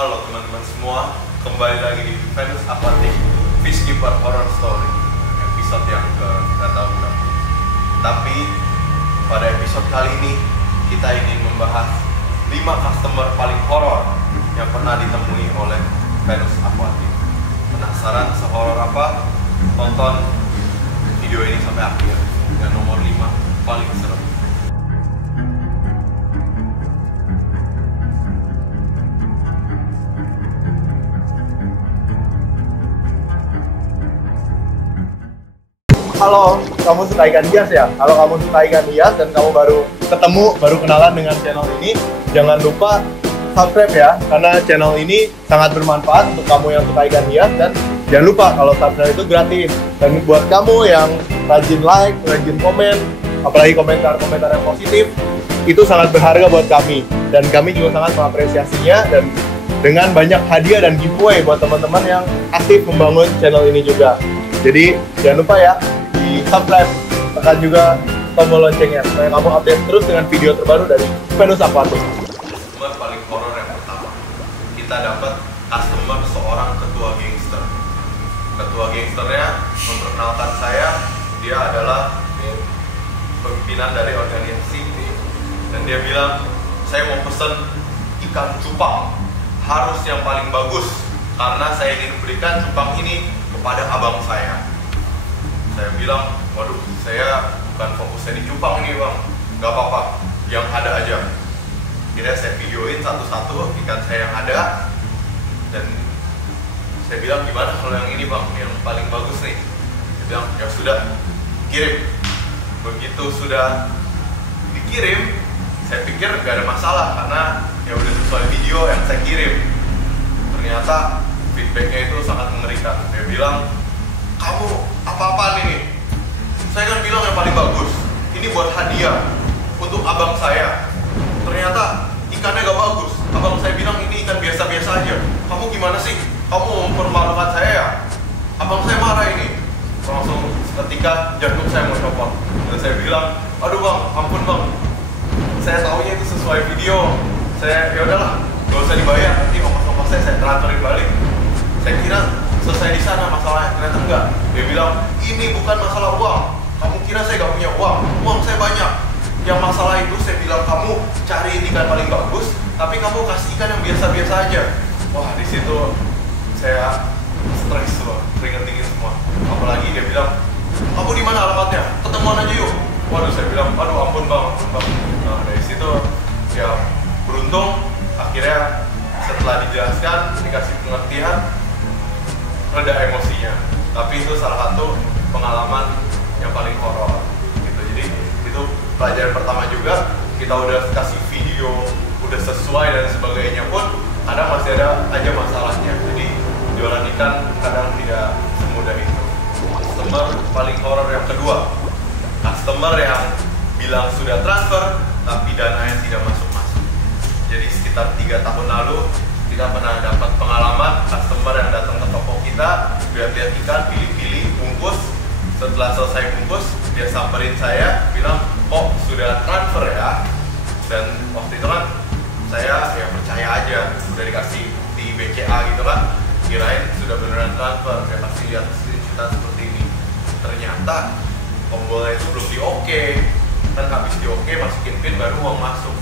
Halo teman-teman semua, kembali lagi di Venus Aquatic Fishkeeper Horror Story episode yang nggak tahu berapa. Tapi pada episode kali ini kita ingin membahas 5 customer paling horor yang pernah ditemui oleh Venus Aquatic. Penasaran sehoror apa? Tonton video ini sampai akhir. Yang nomor 5 paling serem. Halo, kamu suka ikan hias ya? Kalau kamu suka ikan hias dan kamu baru kenalan dengan channel ini, jangan lupa subscribe ya, karena channel ini sangat bermanfaat untuk kamu yang suka ikan hias. Dan jangan lupa kalau subscribe itu gratis. Dan buat kamu yang rajin like, rajin komen, apalagi komentar-komentar yang positif, itu sangat berharga buat kami. Dan kami juga sangat mengapresiasinya, dan dengan banyak hadiah dan giveaway buat teman-teman yang aktif membangun channel ini juga. Jadi jangan lupa ya, di subscribe, tekan juga tombol loncengnya supaya kamu update terus dengan video terbaru dari Venus Aquatic. Customer paling horor yang pertama, kita dapat customer seorang ketua gangster. Ketua gangsternya memperkenalkan saya, dia adalah pimpinan dari organisasi, dan dia bilang, saya mau pesen ikan cupang, harus yang paling bagus karena saya ingin berikan cupang ini kepada abang saya. Saya bilang, waduh, saya bukan fokusnya di cupang ini bang, nggak apa-apa, yang ada aja. Akhirnya saya videoin satu-satu ikan saya yang ada, dan saya bilang, gimana kalau yang ini bang, yang paling bagus nih? Dia bilang, ya sudah, kirim. Begitu sudah dikirim, saya pikir nggak ada masalah karena ya udah sesuai video yang saya kirim. Ternyata feedbacknya itu sangat mengerikan. Dia bilang, kamu apa-apaan ini? Saya kan bilang yang paling bagus, ini buat hadiah untuk abang saya. Ternyata ikannya gak bagus. Abang saya bilang ini ikan biasa-biasa aja. Kamu gimana sih? Kamu mempermalukan saya ya? Abang saya marah ini. Langsung seketika jantung saya mau copot. Dan saya bilang, aduh bang, ampun bang, saya taunya itu sesuai video. Saya, ya udahlah, gak usah dibayar, nanti ongkos-ongkosnya saya transferin balik. Saya kira selesai di sana masalahnya, ternyata enggak. Dia bilang, ini bukan masalah uang. Kamu kira saya gak punya uang? Uang saya banyak. Yang masalah itu saya bilang, kamu cari ikan paling bagus, tapi kamu kasih ikan yang biasa-biasa aja. Wah, di situ saya stres loh, keringat dingin semua. Apalagi dia bilang, kamu di mana alamatnya? Ketemuan aja yuk. Waduh, saya bilang, aduh ampun bang, ampun bang. Nah, dari situ ya beruntung akhirnya setelah dijelaskan, dikasih pengertian, reda emosinya. Tapi itu salah satu pengalaman yang paling horor gitu. Jadi itu pelajaran pertama juga. Kita udah kasih video, udah sesuai dan sebagainya pun kadang masih ada aja masalahnya. Jadi jualan ikan kadang tidak semudah itu. Customer paling horor yang kedua, customer yang bilang sudah transfer tapi dananya tidak masuk-masuk. Jadi sekitar 3 tahun lalu kita pernah dapat pengalaman customer yang datang ke toko kita, lihat-lihat ikan, pilih-pilih, bungkus. Setelah selesai bungkus, dia samperin saya, bilang, oh sudah transfer ya. Dan waktu itu kan saya ya percaya aja, udah dikasih di BCA gitu kan, kirain sudah beneran transfer. Saya pasti lihat screenshotan seperti ini. Ternyata tombolnya itu belum di oke, kan habis di oke masukin pin baru uang masuk.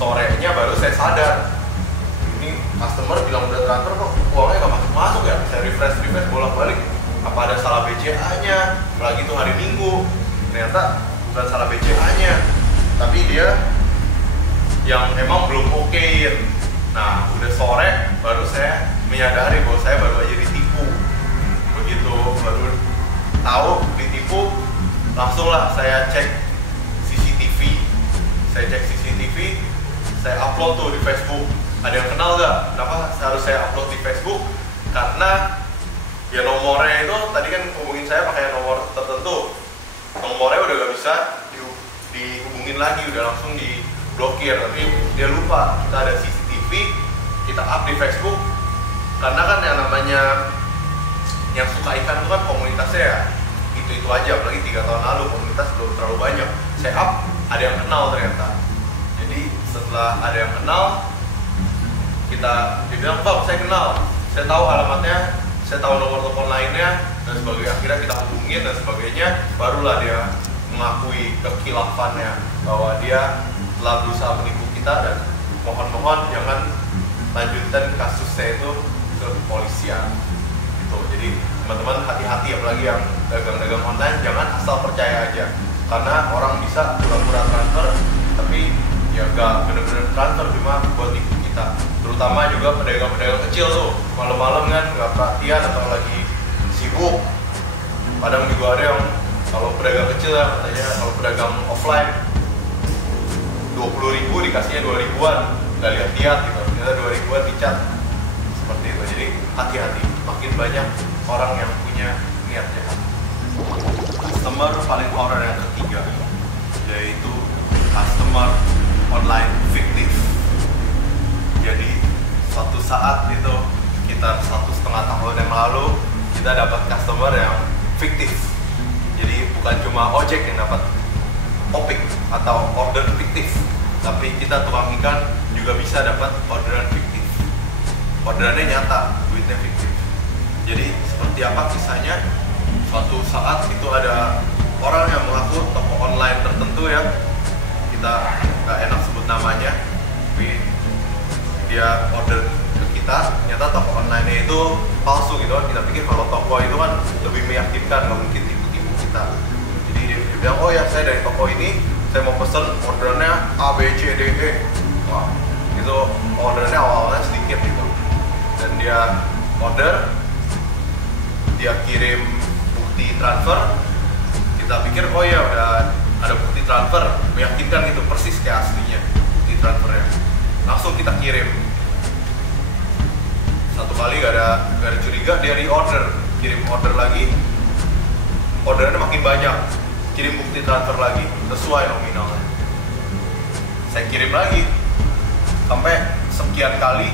Sorenya baru saya sadar, ini customer bilang udah transfer kok uangnya nggak masuk ya. Saya refresh bolak-balik, apa ada salah BCA-nya? Apalagi itu hari Minggu, ternyata bukan salah BCA-nya, tapi dia yang memang belum okein. Nah udah sore baru saya menyadari bahwa saya baru aja ditipu. Begitu baru tahu ditipu, langsunglah saya cek CCTV. Saya upload tuh di Facebook. Ada yang kenal gak? Kenapa harus saya upload di Facebook? Karena ya nomornya itu tadi kan hubungin saya pakai nomor tertentu. Nomornya udah gak bisa dihubungin lagi, udah langsung diblokir. Tapi dia lupa kita ada CCTV, kita up di Facebook. Karena kan yang namanya yang suka ikan itu kan komunitasnya ya itu aja, apalagi 3 tahun lalu komunitas belum terlalu banyak. Saya up, ada yang kenal ternyata. Jadi setelah ada yang kenal, dia bilang, "Bang, saya kenal, saya tahu alamatnya, saya tahu nomor telepon lainnya dan sebagainya." Akhirnya kita hubungin dan sebagainya, barulah dia mengakui kekilafannya bahwa dia telah berusaha menipu kita, dan mohon jangan lanjutkan kasusnya itu ke kepolisian gitu. Jadi teman-teman hati-hati, apalagi yang dagang-dagang online, jangan asal percaya aja, karena orang bisa pura-pura transfer tapi ya gak bener-bener transfer, cuma buat nipu kita. Terutama juga pedagang-pedagang kecil tuh, malam-malam kan gak perhatian atau lagi sibuk. Kadang juga ada yang kalau pedagang kecil ya, katanya kalau pedagang offline 20.000 dikasihnya 2.000-an, gak lihat-lihat gitu, ternyata 2.000-an dicat seperti itu. Jadi hati-hati, makin banyak orang yang punya niat jahat. Customer paling horor yang ketiga, yaitu customer online fiktif. Jadi suatu saat itu sekitar 1,5 tahun yang lalu, kita dapat customer yang fiktif. Jadi bukan cuma ojek yang dapat topik atau order fiktif, tapi kita tukang ikan juga bisa dapat orderan fiktif. Orderannya nyata, duitnya fiktif. Jadi seperti apa kisahnya? Suatu saat itu ada orang yang mengaku toko online tertentu ya, kita nggak enak sebut namanya, tapi dia order ke kita, ternyata toko online-nya itu palsu gitu kan. Kita pikir kalau toko itu kan lebih meyakinkan, nggak mungkin tipu-tipu kita. Jadi dia bilang, "Oh ya, saya dari toko ini, saya mau pesen orderannya A, B, C, D, E." Wah, itu orderannya awalnya sedikit gitu, dan dia order, dia kirim bukti transfer. Kita pikir, oh ya udah ada bukti transfer, meyakinkan gitu, persis kayak aslinya bukti transfernya. Langsung kita kirim. Satu kali gak ada curiga, dia reorder, kirim order lagi, orderannya makin banyak, kirim bukti transfer lagi sesuai nominalnya. Saya kirim lagi sampai sekian kali,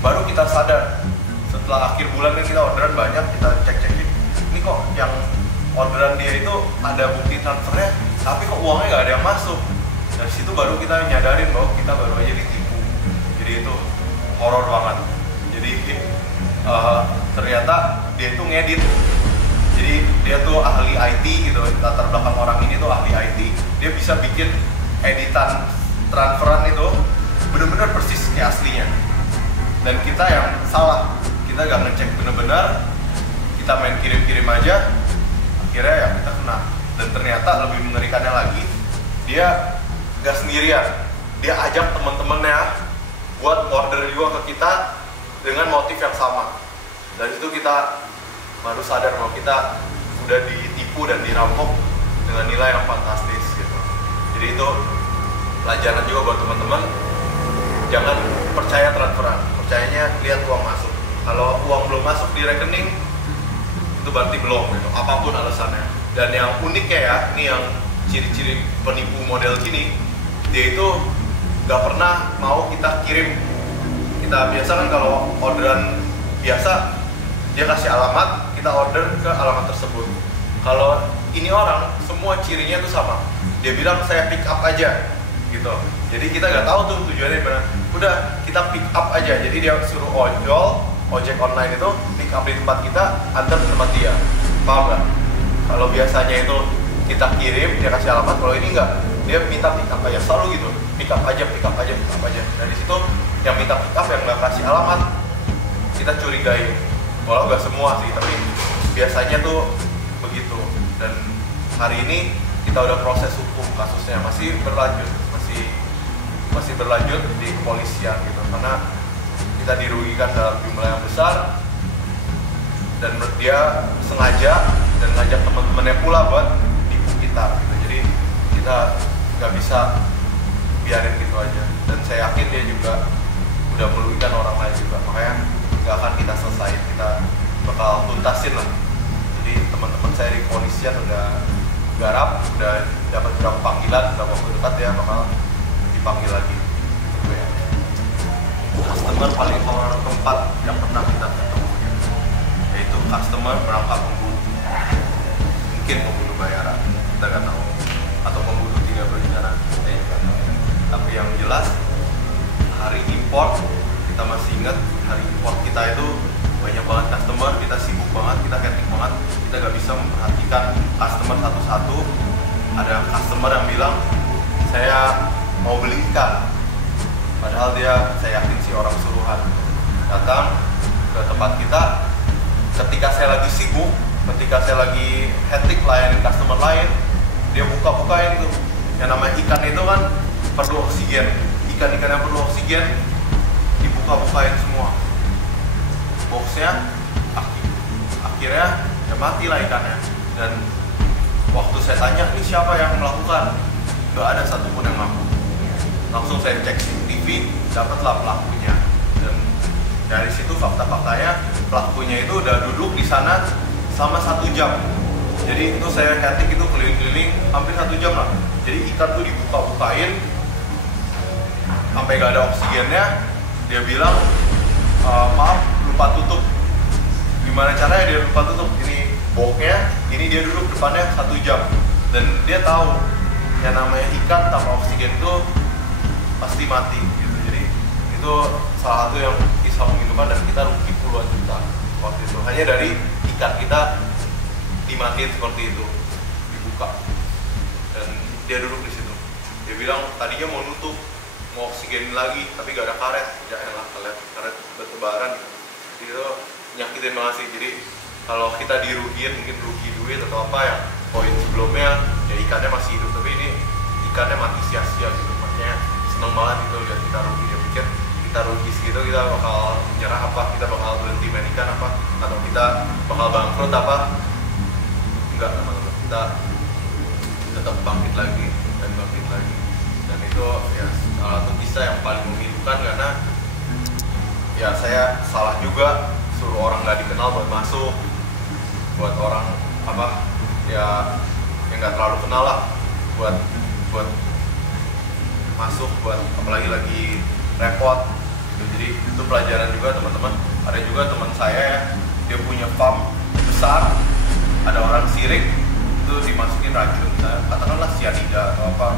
baru kita sadar. Setelah akhir bulan kan kita orderan banyak, kita cek-cekin, ini kok yang orderan dia itu ada bukti transfernya, tapi kok uangnya nggak ada yang masuk. Dari situ baru kita nyadarin bahwa kita baru aja ditipu. Jadi itu horor banget. Jadi ternyata dia itu ngedit. Jadi dia tuh ahli IT gitu, latar belakang orang ini tuh ahli IT. Dia bisa bikin editan transferan itu bener-bener persis kayak aslinya. Dan kita yang salah, kita gak ngecek bener-bener, kita main kirim-kirim aja, akhirnya ya kita kena. Dan ternyata lebih mengerikannya lagi, dia gak sendirian, dia ajak teman-temannya buat order juga ke kita dengan motif yang sama. Dari situ kita baru sadar bahwa kita udah ditipu dan dirampok dengan nilai yang fantastis gitu. Jadi itu pelajaran juga buat teman-teman, jangan percaya transferan, percayanya lihat uang masuk. Kalau uang belum masuk di rekening, itu berarti belum gitu, apapun alasannya. Dan yang uniknya ya, ini yang ciri-ciri penipu model gini, dia itu gak pernah mau kita kirim. Kita biasa kan kalau orderan biasa, dia kasih alamat, kita order ke alamat tersebut. Kalau ini orang, semua cirinya tuh sama. Dia bilang saya pick up aja gitu. Jadi kita nggak tahu tuh tujuannya gimana. Udah kita pick up aja. Jadi dia suruh ojek online itu pick up di tempat kita, antar ke tempat dia. Paham nggak? Kalau biasanya itu kita kirim, dia kasih alamat. Kalau ini nggak, dia minta pick up aja. Selalu gitu, pick up aja, pick up aja, pick up aja. Dari situ yang minta pick up, yang nggak kasih alamat, kita curigai. Walau nggak semua sih, tapi biasanya tuh begitu. Dan hari ini kita udah proses hukum kasusnya, masih berlanjut di kepolisian gitu, karena kita dirugikan dalam jumlah yang besar, dan dia sengaja dan ngajak teman-temannya pula buat tipu kita gitu. Jadi kita nggak bisa biarin gitu aja, dan saya yakin dia juga udah merugikan orang lain juga, makanya nggak akan kita selesai, kita bakal tuntasin lah. Jadi teman-teman saya di kepolisian udah garap, udah dapat beberapa panggilan, udah waktu dekat ya bakal dipanggil lagi gitu ya. Customer paling horor keempat yang pernah kita ketemu, yaitu customer perangkap pembunuh. Mungkin pembunuh bayaran, kita nggak tahu, atau pembunuh tidak berjalan, kita juga tahu. Tapi yang jelas hari import, kita masih ingat hari import kita itu banyak banget customer, kita sibuk banget, kita hectic banget, kita gak bisa memperhatikan customer satu-satu. Ada customer yang bilang saya mau beli ikan, padahal dia, saya yakin sih orang suruhan, datang ke tempat kita ketika saya lagi sibuk, ketika saya lagi hectic layanin customer lain. Dia buka-bukain tuh, yang namanya ikan itu kan perlu oksigen, ikan-ikan yang perlu oksigen dibuka-bukain semua boxnya, akhirnya ya mati lah ikannya. Dan waktu saya tanya, ini siapa yang melakukan? Gak ada satupun yang ngaku. Langsung saya cek CCTV, dapatlah pelakunya. Dan dari situ fakta-faktanya, pelakunya itu udah duduk di sana selama 1 jam. Jadi itu saya hectic itu keliling-keliling hampir 1 jam lah. Jadi ikan tuh dibuka-bukain sampai gak ada oksigennya. Dia bilang, maaf, lupa tutup. Gimana caranya dia lupa tutup? Ini boxnya, ini dia duduk depannya 1 jam. Dan dia tahu yang namanya ikan tanpa oksigen itu pasti mati gitu. Jadi itu salah satu yang kisah memilukan, dan kita rugi puluhan juta waktu itu hanya dari ikan kita dimatiin seperti itu, dibuka. Dan dia duduk di situ. Dia bilang tadinya mau nutup, mau oksigen lagi, tapi gak ada karet. Ya elah, karet bertebaran gitu. Jadi itu nyakitin banget sih. Jadi kalau kita dirugiin, mungkin rugi duit atau apa, yang poin sebelumnya ya ikannya masih hidup, tapi ini ikannya mati sia-sia gitu. Makanya seneng banget gitu lihat kita rugi. Dia pikir kita rugi segitu kita bakal nyerah apa, kita bakal berhenti main ikan apa, atau kita bakal bangkrut apa. Enggak, teman-teman, kita tetap bangkit lagi dan bangkit lagi. Dan itu ya salah satu kisah yang paling memilukan, karena ya saya salah juga suruh orang nggak dikenal buat masuk, buat orang apa ya yang nggak terlalu kenal lah buat masuk, buat apalagi lagi repot gitu. Jadi itu pelajaran juga, teman-teman. Ada juga teman saya ya, dia punya farm besar, ada orang sirik itu dimasukin racun, katakanlah cyanida atau apa,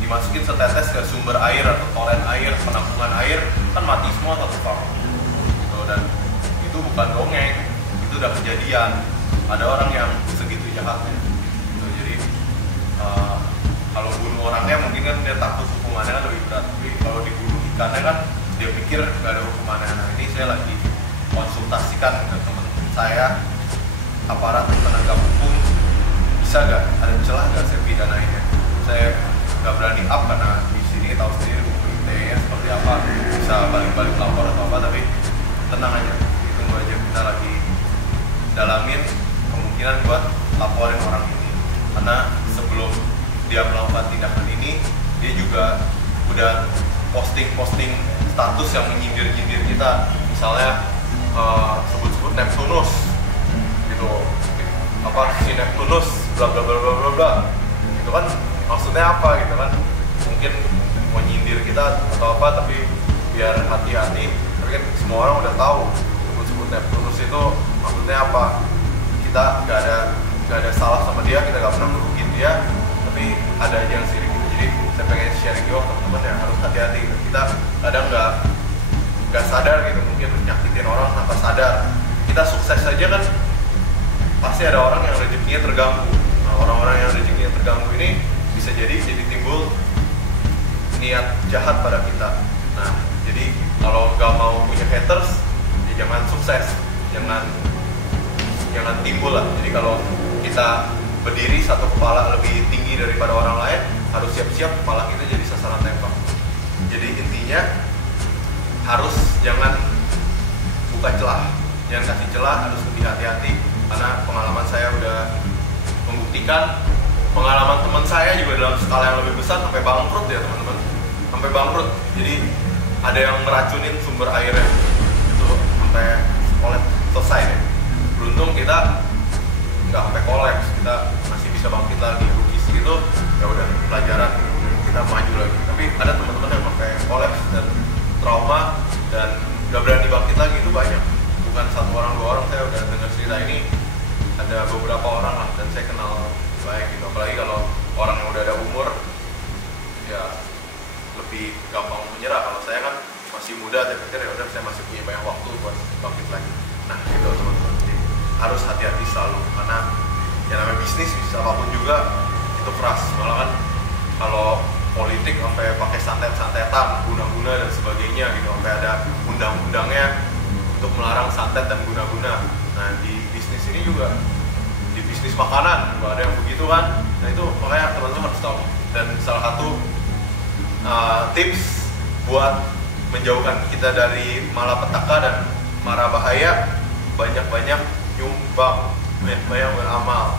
dimasukin setetes ke sumber air atau toren air, penampungan air, kan mati semua satu farm gitu. Dan itu bukan dongeng, itu udah kejadian. Ada orang yang segitu jahatnya gitu. Jadi kalau bunuh orangnya mungkin kan dia takut hukumannya kan lebih berat, tapi kalau dibunuh ikannya kan dia pikir gak ada hukumannya. Nah ini saya lagi konsultasikan ke teman-teman saya, aparat penegak hukum, bisa gak, ada celah gak saya pidanainnya. Saya gak berani up karena di sini tahu sendiri hukum ITE seperti apa, bisa balik-balik lapor atau apa, tapi tenang aja, tunggu aja, kita lagi dalamin kemungkinan buat laporin orang ini. Karena sebelum dia melakukan tindakan ini, dia juga udah posting status yang menyindir-nyindir kita. Misalnya sebut-sebut Neptunus gitu, apa si Neptunus bla bla bla bla bla bla. Itu kan maksudnya apa gitu kan? Mungkin mau nyindir kita atau apa, tapi biar hati-hati. Tapi kan semua orang udah tahu sebut-sebut Neptunus itu maksudnya apa. Kita gak ada salah sama dia, kita gak pernah ngerugiin dia, tapi ada aja yang sirik gitu. Jadi saya pengen sharing juga teman-teman ya, harus hati-hati gitu. Kita kadang nggak sadar gitu, mungkin nyakitin orang tanpa sadar. Kita sukses aja kan pasti ada orang yang rezekinya terganggu. Nah, orang-orang yang rezekinya terganggu ini bisa jadi timbul niat jahat pada kita. Nah jadi kalau nggak mau punya haters, ya jangan sukses, jangan timbul lah. Jadi kalau kita berdiri satu kepala lebih tinggi daripada orang lain, harus siap-siap kepala kita jadi sasaran tembak. Jadi intinya harus jangan buka celah, jangan kasih celah, harus lebih hati-hati. Karena pengalaman saya udah membuktikan, pengalaman teman saya juga dalam skala yang lebih besar sampai bangkrut ya teman-teman, sampai bangkrut. Jadi ada yang meracunin sumber airnya itu sampai kolaps selesai deh. Beruntung kita nggak sampai kolaps, kita masih bisa bangkit lagi. Rugi segitu ya udah pelajaran, kita maju lagi. Tapi ada teman-teman yang sampai kolaps dan trauma dan nggak berani bangkit lagi, itu banyak. Bukan satu orang dua orang, saya udah dengar cerita ini ada beberapa orang lah, dan saya kenal baik gitu. Apalagi kalau orang yang udah ada umur ya lebih gampang menyerah. Kalau saya kan udah saya pikir ya udah saya masih punya banyak waktu buat bangkit lagi. Nah gitu teman-teman, jadi harus hati-hati selalu karena yang namanya bisnis bisa apapun juga itu keras. Malah kan kalau politik sampai pakai santet-santetan, guna-guna dan sebagainya gitu, sampai ada undang-undangnya untuk melarang santet dan guna-guna. Nah di bisnis ini juga, di bisnis makanan juga ada yang begitu kan. Nah itu makanya teman-teman harus tahu. Dan salah satu tips buat menjauhkan kita dari malapetaka dan mara bahaya, banyak-banyak nyumbang, banyak beramal.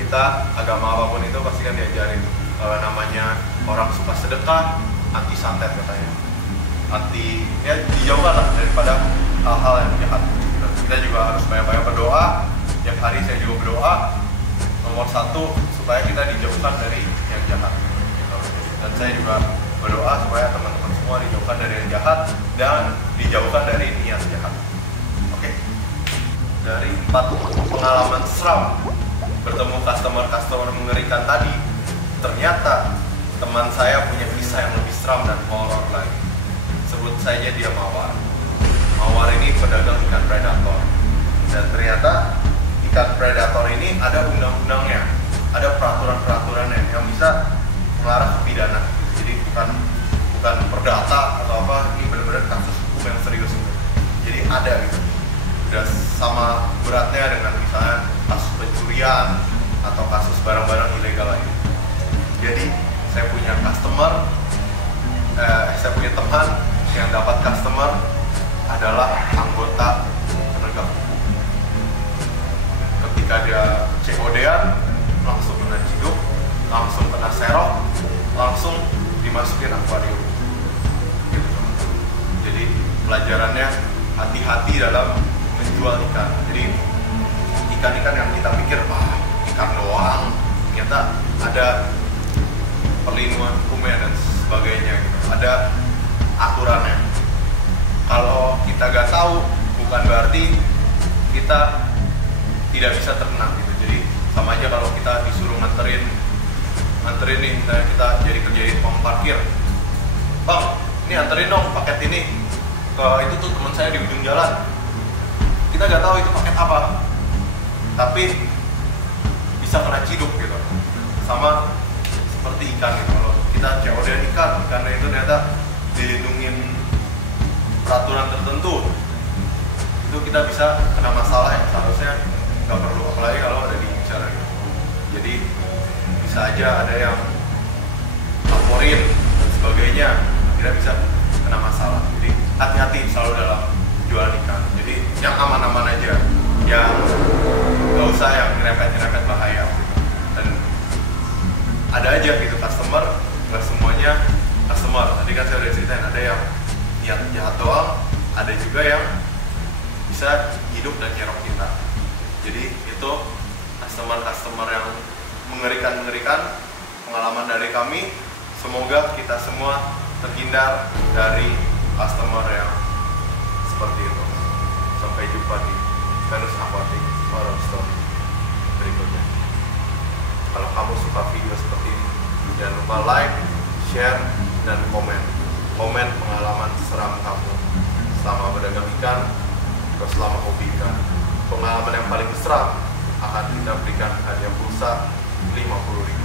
Kita agama apapun itu pasti kan diajarin namanya orang suka sedekah, anti santet katanya, anti ya dijauhkan lah daripada hal-hal yang jahat. Kita juga harus banyak-banyak berdoa. Tiap hari saya juga berdoa, nomor satu supaya kita dijauhkan dari yang jahat gitu. Dan saya juga berdoa supaya teman-teman semua dijauhkan dari yang jahat dan dijauhkan dari niat jahat. Oke. Dari 4 pengalaman seram bertemu customer mengerikan tadi, ternyata teman saya punya kisah yang lebih seram dan horor lagi. Sebut saja dia Mawar. Mawar ini pedagang ikan predator. Dan ternyata ikan predator ini ada undang-undangnya, ada peraturan-peraturannya yang bisa mengarah ke pidana. Jadi bukan perdata atau apa, ini benar-benar kasus hukum yang serius. Jadi ada gitu. Udah sama beratnya dengan misalnya kasus pencurian atau kasus barang-barang ilegal lain. Jadi saya punya teman yang dapat customer adalah anggota penegak hukum. Ketika dia COD-an, langsung kena ciduk, langsung kena serok, langsung dimasukin akuarium. Gitu. Jadi pelajarannya hati-hati dalam menjual ikan. Jadi ikan-ikan yang kita pikir ikan doang, ternyata ada perlindungan hukumnya dan sebagainya gitu. Ada aturannya. Kalau kita nggak tahu, bukan berarti kita tidak bisa terkenal gitu. Jadi sama aja kalau kita disuruh nganterin nih, misalnya kita jadi kerjain tukang parkir, bang, ini anterin dong paket ini ke itu tuh teman saya di ujung jalan. Kita nggak tahu itu paket apa, tapi bisa kena ciduk gitu. Sama seperti ikan gitu. Kalau kita COD ikannya itu ternyata dilindungin peraturan tertentu, itu kita bisa kena masalah yang seharusnya nggak perlu, apalagi kalau ada di bicara gitu. Jadi bisa aja ada yang laporin dan sebagainya, kita bisa kena masalah. Jadi hati-hati selalu dalam jualan ikan. Jadi yang aman-aman aja, yang nggak usah yang nyerempet bahaya gitu. Dan ada aja gitu customer, nggak semuanya customer. Tadi kan saya udah ceritain, ada yang niat jahat doang, ada juga yang bisa hidup dan nyerok kita. Jadi itu customer yang mengerikan pengalaman dari kami. Semoga kita semua terhindar dari customer yang seperti itu. Sampai jumpa di Venus Aquatic Horror Story berikutnya. Kalau kamu suka video seperti ini, jangan lupa like, share, dan komen pengalaman seram kamu selama berdagang ikan atau selama hobi ikan. Pengalaman yang paling seram akan kita berikan hadiah pulsa Rp50.000.